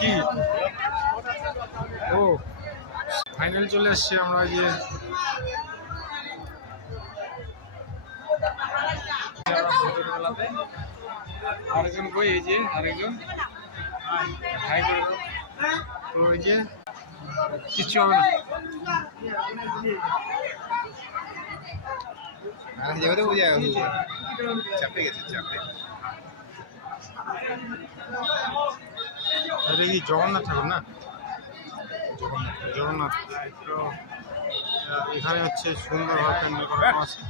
কি ও ফাইনাল চলে এসছি আমরা যে আরেকজন কই এই যে আরেকজন হাই করে দাও তো ওই যে কিচ্ছু হবে না যেহেতু বুঝে চাপে গেছে চাপে এটা কি জগন্নাথ ঠাকুর না জগন্নাথ তো এখানে হচ্ছে সুন্দরভাবে প্যান্ডেল করানো আছে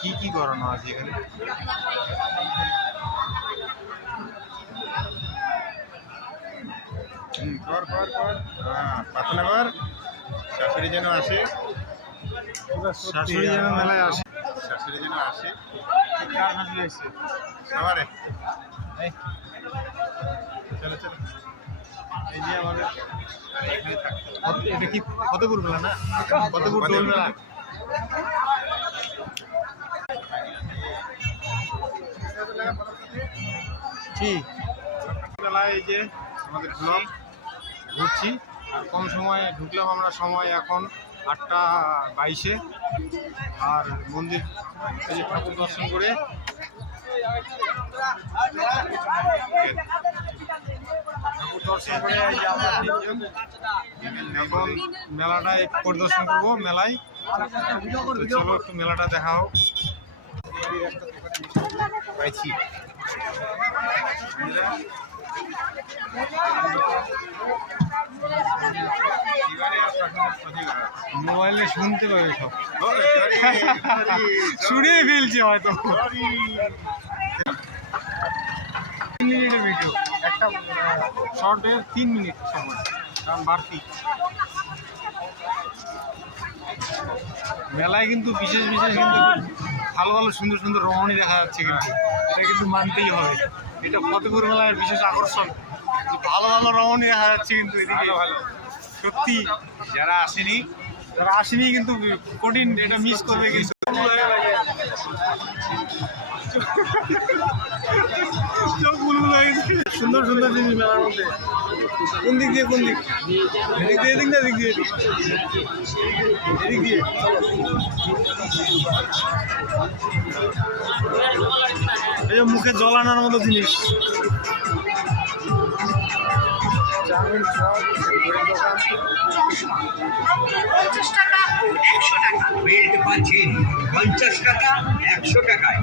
কি কি করানো আছে এখানে কর কর কর প্রার্থনা কর শাশুড়ি যেন আসে শাশুড়ি যেন মেলায় আসে শাশুড়ি যেন আসে কার শাশুড়ি আসছে সবারে চলো চলো এই যে আমাদের এখানে থাকতে এটা কি ফতেপুর মেলা না ফতেপুর টোল মেলা কি মেলায় এই যে আমাদের ঢুকলাম ঘুরছি আর কম সময়ে ঢুকলাম আমরা সময় এখন 8:22 আর মন্দির এই যে ঠাকুর দর্শন করে ঠাকুর দর্শন করে এই যে আমরা তিনজন এখন মেলাটায় পরিদর্শন করবো মেলায় তো চলো একটু মেলাটা দেখা হোক পাইছি মোবাইলে শুনতে পাবে সব শুনে ফেলছে হয়তো 3 মিনিটের ভিডিও একটা শর্টের 3 মিনিট সময় কারণ বাড়তি মেলায় কিন্তু বিশেষ কিন্তু ভালো ভালো সুন্দর সুন্দর রমণী দেখা যাচ্ছে কিন্তু এটা কিন্তু মানতেই হবে এটা ফতেপুর মেলার বিশেষ আকর্ষণ ভালো ভালো রমণী দেখা যাচ্ছে কিন্তু এদিকে ভালো সত্যি যারা আসেনি কিন্তু কঠিন এটা মিস করবে কিন্তু সুন্দর সুন্দর জিনিস মেলার মধ্যে কোন দিক দিয়ে এদিক দিয়ে এই যে মুখে জল আনার মতো জিনিস টাকা 100 টাকা বেল্ট পাচ্ছেন 50 টাকা 100 টাকায়।